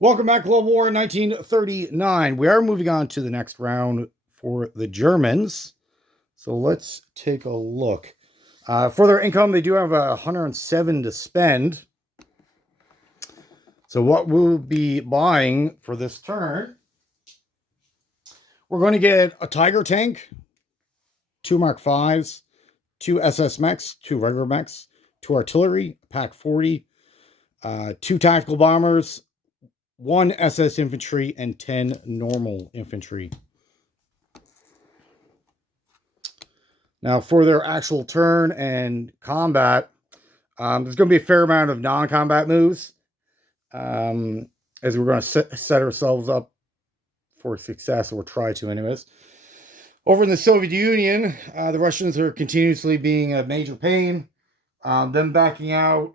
Welcome back, Global War 1939. We are moving on to the next round for the Germans. So let's take a look. For their income, they do have 107 to spend. So what we'll be buying for this turn, we're going to get a Tiger tank, 2 Mark 5s, 2 SS mechs, 2 regular mechs, 2 artillery, pack 40, 2 tactical bombers, 1 SS infantry, and 10 normal infantry. Now, for their actual turn and combat, there's going to be a fair amount of non-combat moves, as we're going to set ourselves up for success, or try to anyways. Over in the Soviet Union, the Russians are continuously being a major pain. Them backing out,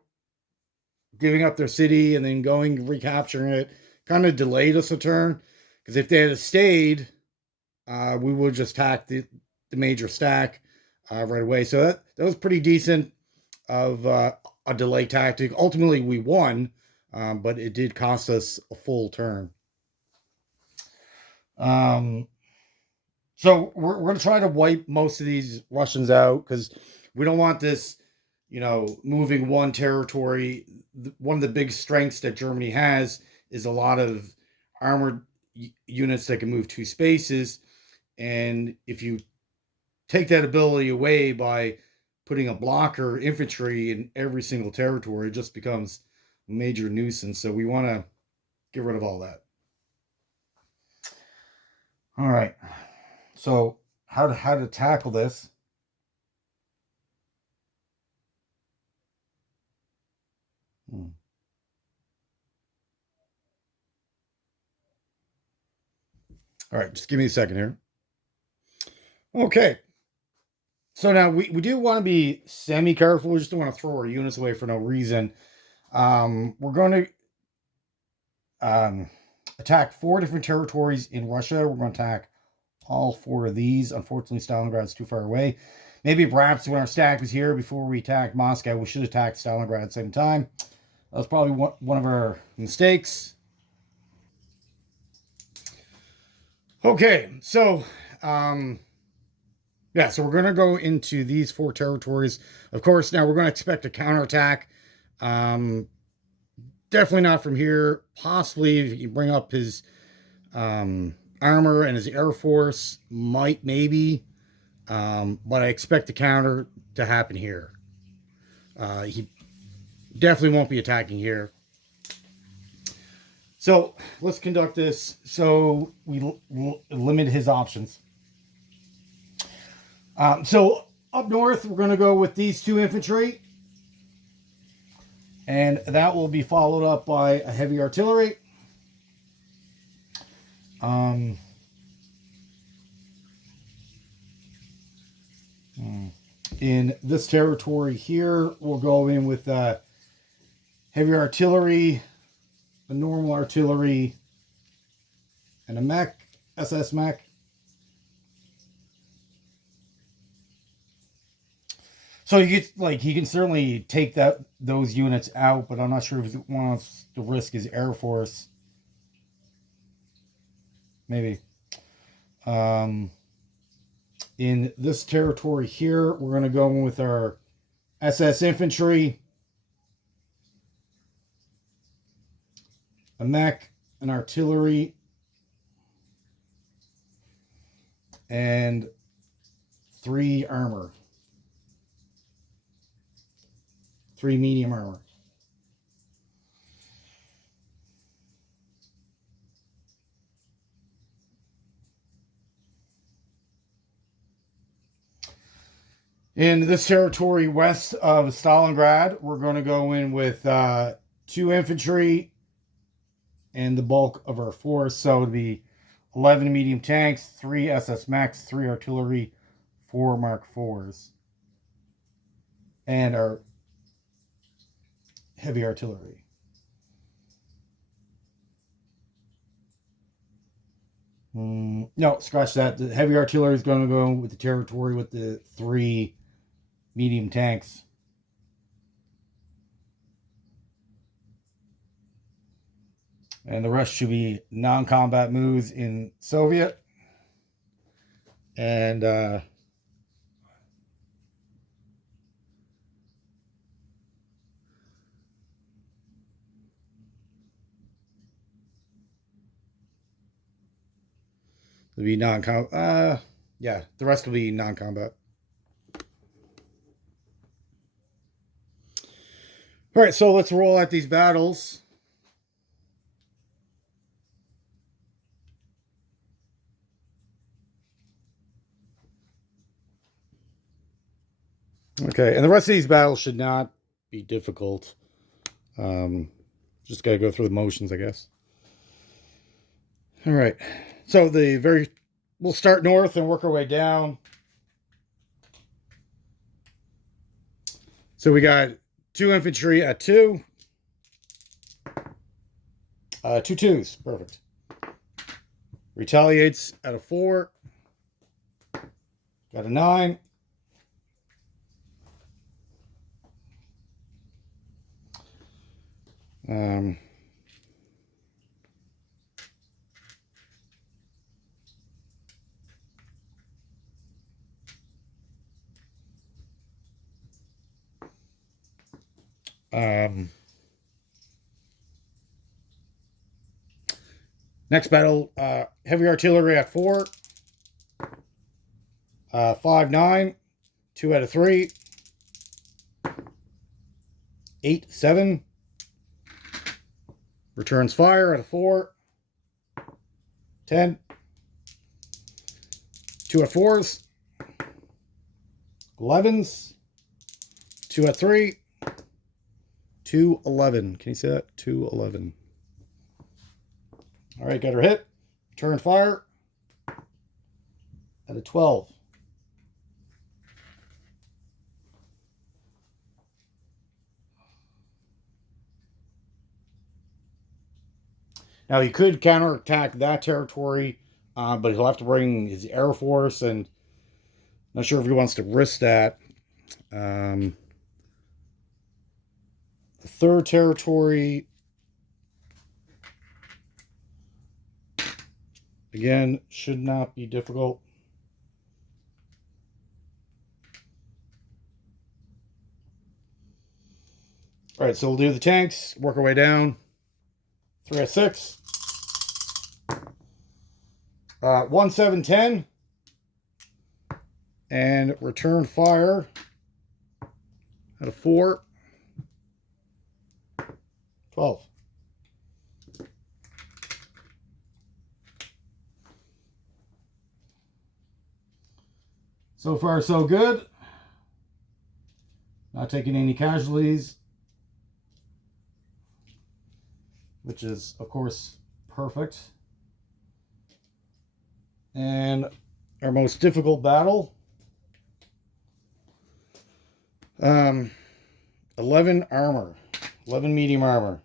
giving up their city, and then going, recapturing it, kind of delayed us a turn. Because if they had stayed, we would just attack the major stack right away. So that was pretty decent of a delay tactic. Ultimately, we won, but it did cost us a full turn. So we're going to try to wipe most of these Russians out, because we don't want this, moving one territory. One of the big strengths that Germany has is a lot of armored units that can move 2 spaces. And if you take that ability away by putting a blocker infantry in every single territory, it just becomes a major nuisance. So we want to get rid of all that. All right. So how to tackle this? All right, just give me a second here. Okay. So now we do want to be semi-careful. We just don't want to throw our units away for no reason. We're going to attack 4 different territories in Russia. We're going to attack all 4 of these. Unfortunately, Stalingrad's too far away. Maybe perhaps when our stack was here before we attacked Moscow, we should attack Stalingrad at the same time. That was probably one of our mistakes. Okay, so yeah, so we're going to go into these 4 territories. Of course, now we're going to expect a counterattack. Definitely not from here. Possibly if you bring up his armor and his air force, maybe. But I expect the counter to happen here. He definitely won't be attacking here. So let's conduct this. So we limit his options. So up north, we're going to go with these 2 infantry. And that will be followed up by a heavy artillery. In this territory here, we'll go in with heavy artillery, a normal artillery, and a mech, SS mech. So he can certainly take those units out, but I'm not sure if he wants to risk his air force. Maybe. In this territory here, we're going to go in with our SS infantry, a mech, an artillery, and 3 armor. 3 medium armor. In this territory west of Stalingrad, we're going to go in with 2 infantry and the bulk of our force. So it'll be 11 medium tanks, 3 SS mechs, 3 artillery, 4 Mark 4s, and our heavy artillery. No, scratch that. The heavy artillery is going to go with the territory with the 3 medium tanks. And the rest should be non-combat moves in Soviet. And it'll be non-combat. Yeah, the rest will be non-combat. All right, so let's roll at these battles. Okay, and the rest of these battles should not be difficult. Just got to go through the motions, I guess. All right, so we'll start north and work our way down. So we got 2 infantry at 2. 2 twos, perfect. Retaliates at a 4. Got a 9. Um, next battle, heavy artillery at 4. 5, 9. 2 out of 3. 8, 7. Returns fire at a 4. 10. 2 at 4s. 11s. 2 at 3. 2, 11. Can you see that? 2, 11. All right, got her hit. Return fire at a 12. Now, he could counterattack that territory, but he'll have to bring his Air Force, and not sure if he wants to risk that. The 3rd territory, again, should not be difficult. All right, so we'll do the tanks, work our way down. 3 at 6. 1, 7, 10. And return fire at a 4. 12. So far, so good. Not taking any casualties, which is, of course, perfect. And our most difficult battle. 11 armor. 11 medium armor.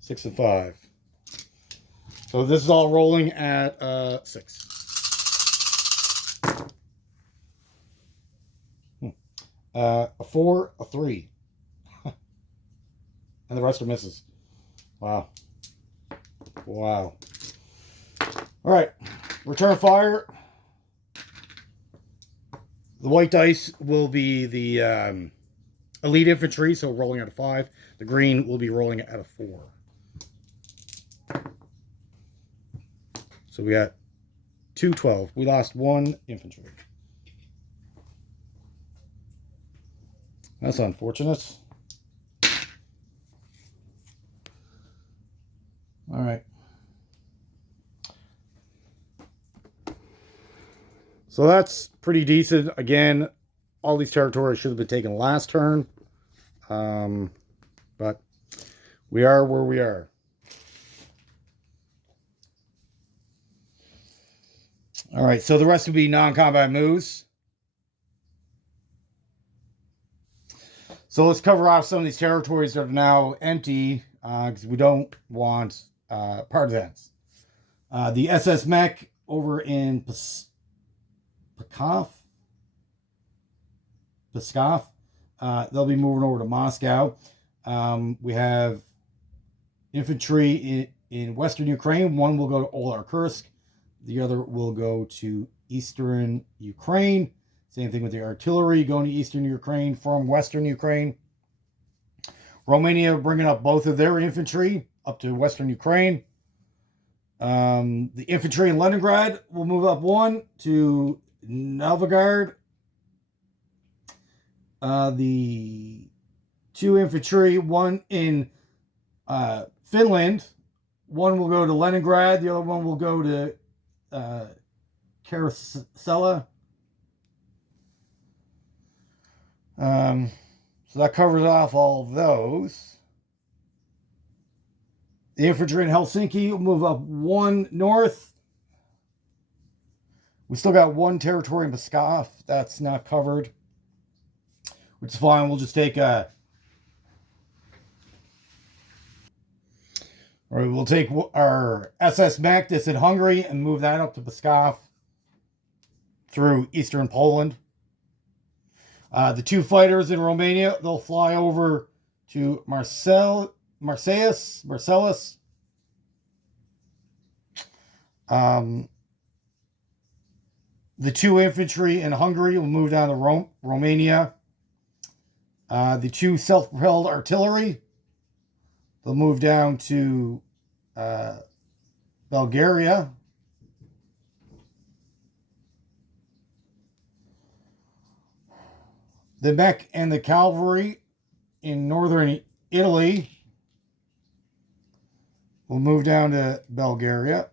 Six and 5. So this is all rolling at 6. A 4, a 3. And the rest are misses. Wow. Wow. All right. Return fire. The white dice will be the elite infantry, so rolling at a 5. The green will be rolling at a 4. So we got 2, 12. We lost 1 infantry. That's unfortunate. All right. So that's pretty decent. Again, all these territories should have been taken last turn. But we are where we are. All right, so the rest would be non-combat moves. So let's cover off some of these territories that are now empty because we don't want partisans. The SS Mech over in Pskov. They'll be moving over to Moscow. We have infantry in western Ukraine. One will go to Olar-Kursk. The other will go to eastern Ukraine. Same thing with the artillery going to eastern Ukraine from western Ukraine. Romania bringing up both of their infantry up to western Ukraine. The infantry in Leningrad will move up one to Novgorod. The two infantry, one in Finland, one will go to Leningrad, the other one will go to Karsela. So that covers off all of those. The infantry in Helsinki will move up one north. We still got one territory in Pskov that's not covered, which is fine. We'll just take we'll take our SS mech that's in Hungary and move that up to Pskov through eastern Poland. The two fighters in Romania, they'll fly over to Marseilles. The two infantry in Hungary will move down to Romania. The two self-propelled artillery, they'll move down to Bulgaria. The mech and the cavalry in northern Italy will move down to Bulgaria.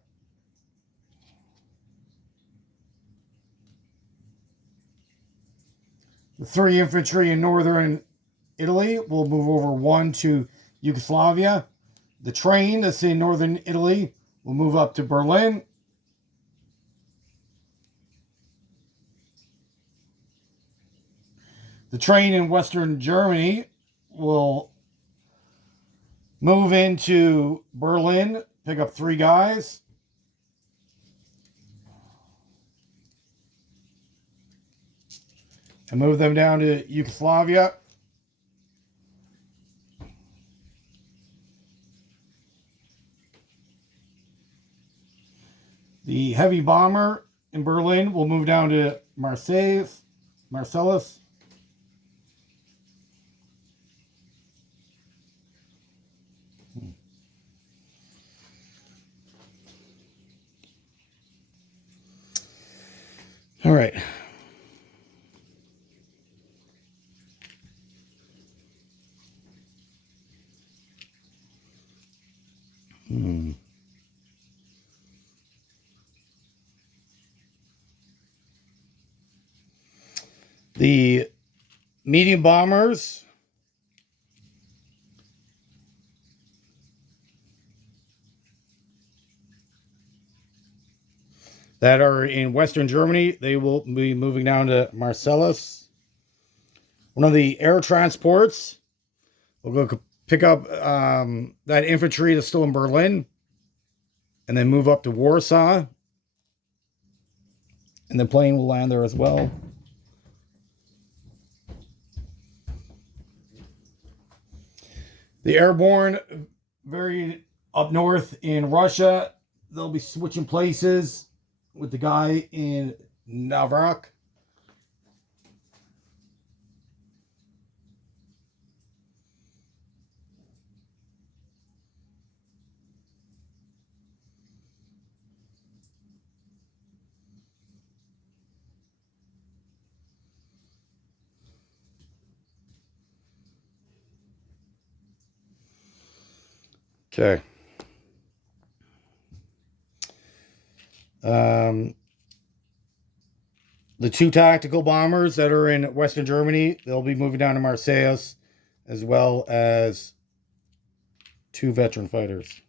The three infantry in northern Italy will move over one to Yugoslavia. The train that's in northern Italy will move up to Berlin. The train in western Germany will move into Berlin, pick up 3 guys. And move them down to Yugoslavia. The heavy bomber in Berlin will move down to Marseilles. All right. The medium bombers that are in western Germany, they will be moving down to Marseilles. One of the air transports will go pick up that infantry that's still in Berlin and then move up to Warsaw. And the plane will land there as well. The airborne, very up north in Russia, they'll be switching places with the guy in Navrak. Okay. The 2 tactical bombers that are in western Germany, they'll be moving down to Marseilles, as well as 2 veteran fighters.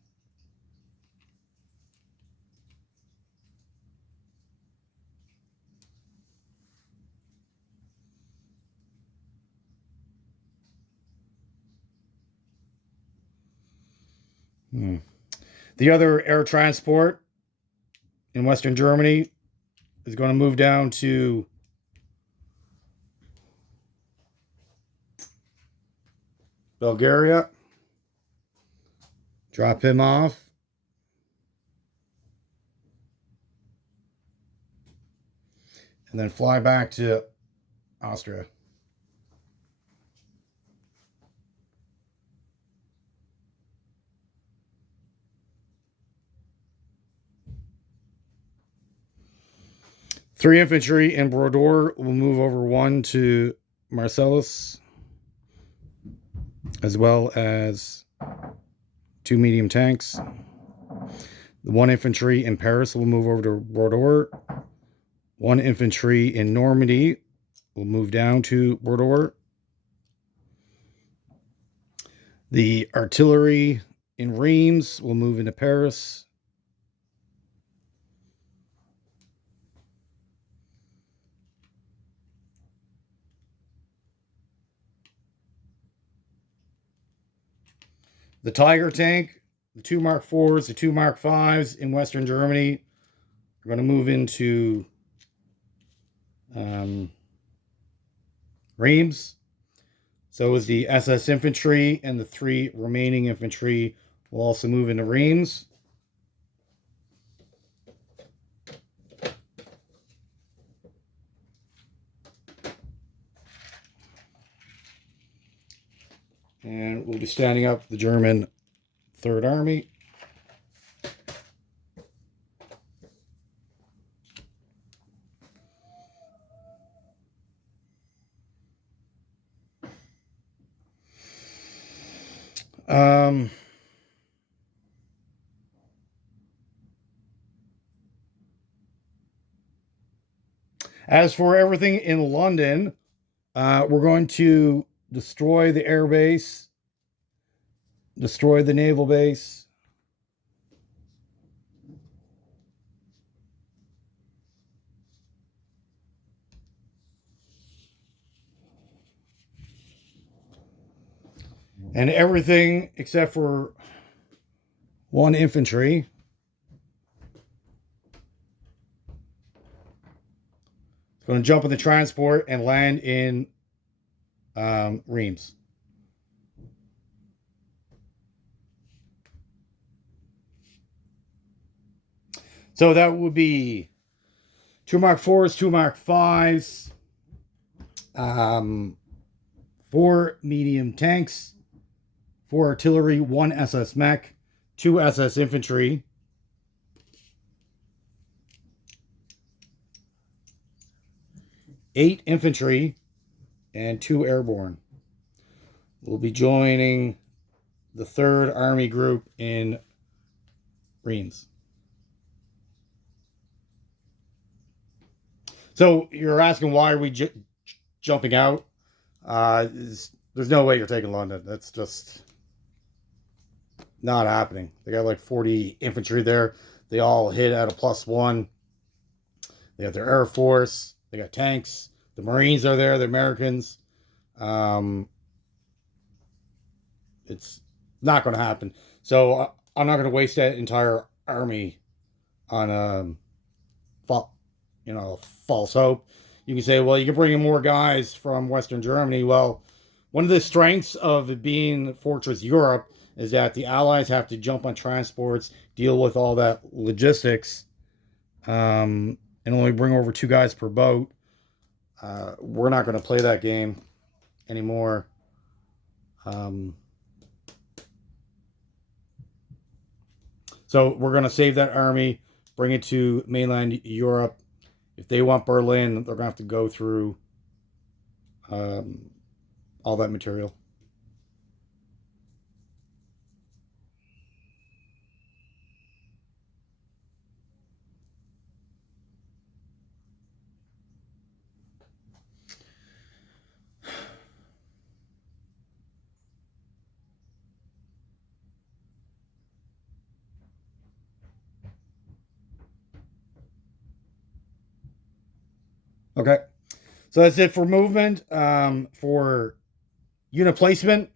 The other air transport in western Germany is going to move down to Bulgaria. Drop him off. And then fly back to Austria. Three infantry in Brodeur will move over one to Marcellus, as well as 2 medium tanks. The 1 infantry in Paris will move over to Brodeur. 1 infantry in Normandy will move down to Brodeur. The artillery in Reims will move into Paris. The Tiger tank, the 2 Mark IVs, the 2 Mark Vs in Western Germany are going to move into Reims. So is the SS infantry, and the 3 remaining infantry will also move into Reims. And we'll be standing up the German Third Army. As for everything in London, we're going to destroy the air base, destroy the naval base, and everything except for 1 infantry. It's going to jump in the transport and land in Reims. So that would be 2 Mark IVs, 2 Mark Vs, 4 medium tanks, 4 artillery, 1 SS mech, 2 SS infantry, 8 infantry, and 2 airborne. We'll be joining the 3rd Army Group in Reims. So you're asking, why are we jumping out? There's no way you're taking London. That's just not happening. They got like 40 infantry there. They all hit at a +1. They have their Air Force. They got tanks. The Marines are there. The Americans. It's not going to happen. So I'm not going to waste that entire army on false hope. You can say, well, you can bring in more guys from Western Germany. Well, one of the strengths of it being Fortress Europe is that the Allies have to jump on transports, deal with all that logistics, and only bring over 2 guys per boat. We're not going to play that game anymore. So we're going to save that army, bring it to mainland Europe. If they want Berlin, they're going to have to go through all that material. Okay, so that's it for movement. For unit placement,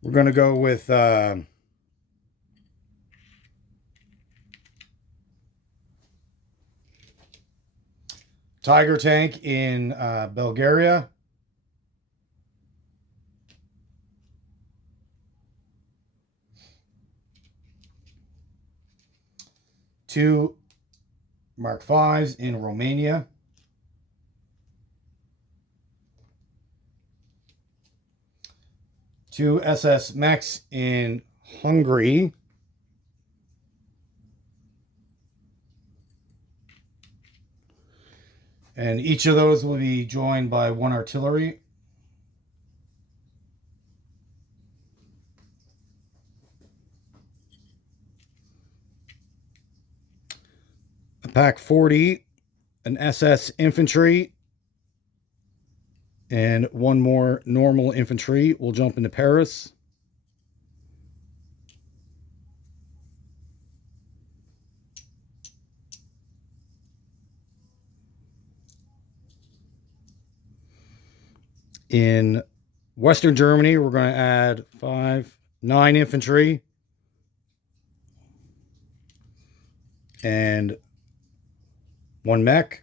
we're going to go with Tiger tank in Bulgaria. Two Mark V's in Romania. Two SS Mechs in Hungary. And each of those will be joined by one artillery. A Pack 40, an SS infantry, and one more normal infantry will jump into Paris. In Western Germany, we're going to add 9 infantry and 1 mech.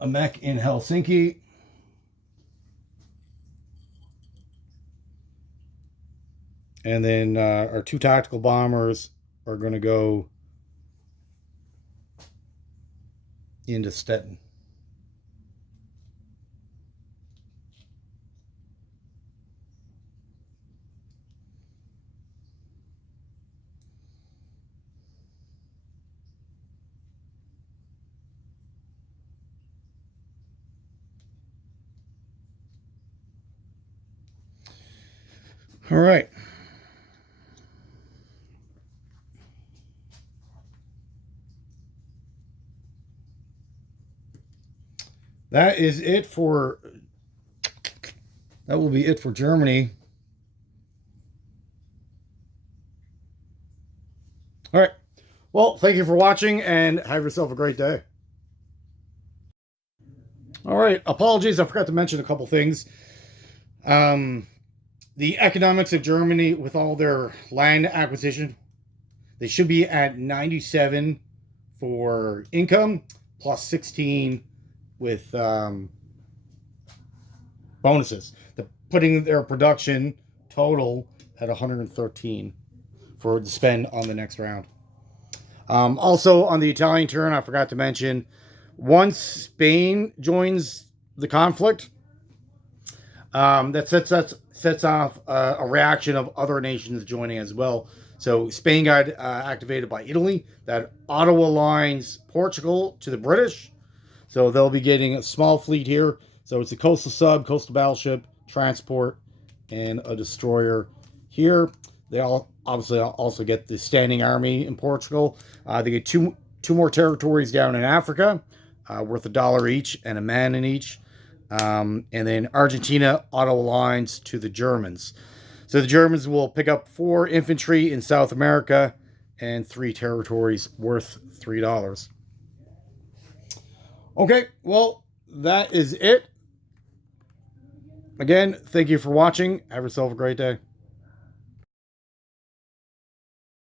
A mech in Helsinki. And then our 2 tactical bombers are going to go into Stettin. All right. That is it for, that will be it for Germany. All right. Well, thank you for watching and have yourself a great day. All right. Apologies. I forgot to mention a couple things. The economics of Germany with all their land acquisition, they should be at 97 for income plus 16 with bonuses. They're putting their production total at 113 for to spend on the next round. Also on the Italian turn, I forgot to mention, once Spain joins the conflict, that sets off a reaction of other nations joining as well. So Spain got activated by Italy. That auto-aligns Portugal to the British. So they'll be getting a small fleet here. So it's a coastal sub, coastal battleship, transport, and a destroyer here. They all obviously also get the standing army in Portugal. They get two more territories down in Africa, worth $1 each and a man in each. And then Argentina auto-aligns to the Germans. So the Germans will pick up 4 infantry in South America and 3 territories worth $3. Okay, well, that is it. Again, thank you for watching. Have yourself a great day.